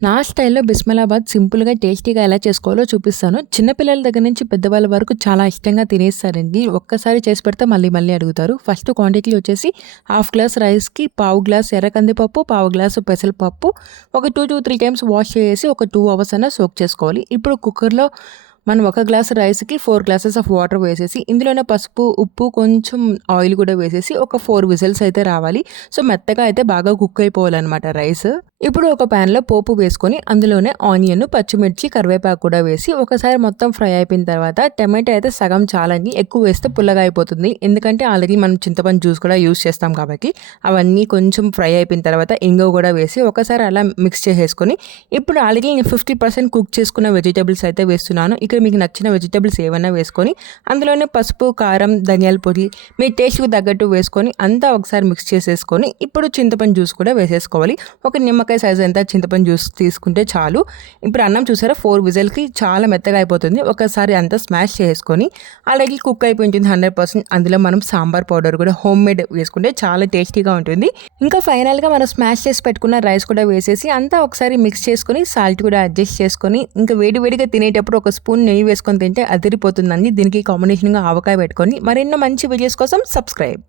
నా స్టైల్‌లో బిస్మిలాబాద్ సింపుల్‌గా, టేస్టీగా ఎలా చేసుకోవాలో చూపిస్తాను. చిన్న పిల్లల దగ్గర నుంచి పెద్దవాళ్ళ వరకు చాలా ఇష్టంగా తినేస్తారండి. ఒక్కసారి చేసి పెడితే మళ్ళీ మళ్ళీ అడుగుతారు. ఫస్ట్ క్వాంటిటీ వచ్చేసి హాఫ్ గ్లాస్ రైస్‌కి పావు గ్లాస్ ఎర్ర కందిపప్పు, పావు గ్లాసు పెసరపప్పు ఒక 2-3 టైమ్స్ వాష్ చేసేసి ఒక 2 అవర్స్ అన్నా సోక్ చేసుకోవాలి. ఇప్పుడు కుక్కర్‌లో మనం ఒక గ్లాస్ రైస్‌కి 4 గ్లాసెస్ ఆఫ్ వాటర్ వేసేసి ఇందులోనే పసుపు, ఉప్పు, కొంచెం ఆయిల్ కూడా వేసేసి ఒక 4 విజిల్స్ అయితే రావాలి. సో, మెత్తగా అయితే బాగా కుక్ అయిపోవాలనమాట రైస్. ఇప్పుడు ఒక ప్యాన్‌లో పోపు వేసుకొని అందులోనే ఆనియన్, పచ్చిమిర్చి, కరివేపాకు కూడా వేసి ఒకసారి మొత్తం ఫ్రై అయిపోయిన తర్వాత టమాటా అయితే సగం చాలండి. ఎక్కువ వేస్తే పుల్లగా అయిపోతుంది. ఎందుకంటే ఆల్రెడీ మనం చింతపండు జ్యూస్ కూడా యూజ్ చేస్తాం కాబట్టి అవన్నీ కొంచెం ఫ్రై అయిపోయిన తర్వాత ఇంగువ కూడా వేసి ఒకసారి అలా మిక్స్ చేసేసుకొని ఇప్పుడు ఆల్రెడీ నేను 50% కుక్ చేసుకున్న వెజిటబుల్స్ అయితే వేస్తున్నాను. ఇక్కడ మీకు నచ్చిన వెజిటబుల్స్ ఏవైనా వేసుకొని అందులోనే పసుపు, కారం, ధనియాల పొడి మీ టేస్ట్‌కి తగ్గట్టు వేసుకొని అంతా ఒకసారి మిక్స్ చేసేసుకొని ఇప్పుడు చింతపండు జ్యూస్ కూడా వేసేసుకోవాలి. ఒక నిమ్మకాయ సైజ్ ఎంత చింతపండు జ్యూస్ తీసుకుంటే చాలు. ఇప్పుడు అన్నం చూసారా 4 విజిల్‌కి చాలా మెత్తగా అయిపోతుంది. ఒకసారి అంతా స్మాష్ చేసుకొని ఆల్రెడీ కుక్ అయిపోయి ఉంటుంది 100%. అందులో మనం సాంబార్ పౌడర్ కూడా హోమ్ మేడ్ వేసుకుంటే చాలా టేస్టీగా ఉంటుంది. ఇంకా ఫైనల్‌గా మనం స్మాష్ చేసి పెట్టుకున్న రైస్ కూడా వేసేసి అంతా ఒకసారి మిక్స్ చేసుకొని సాల్ట్ కూడా అడ్జస్ట్ చేసుకొని ఇంకా వేడివేడిగా తినేటప్పుడు ఒక స్పూన్ నెయ్యి వేసుకొని తింటే అదిరిపోతుందండి. దీనికి కాంబినేషన్‌గా ఆవకాయ పెట్టుకొని మరెన్నో మంచి వీడియోస్ కోసం సబ్స్క్రైబ్.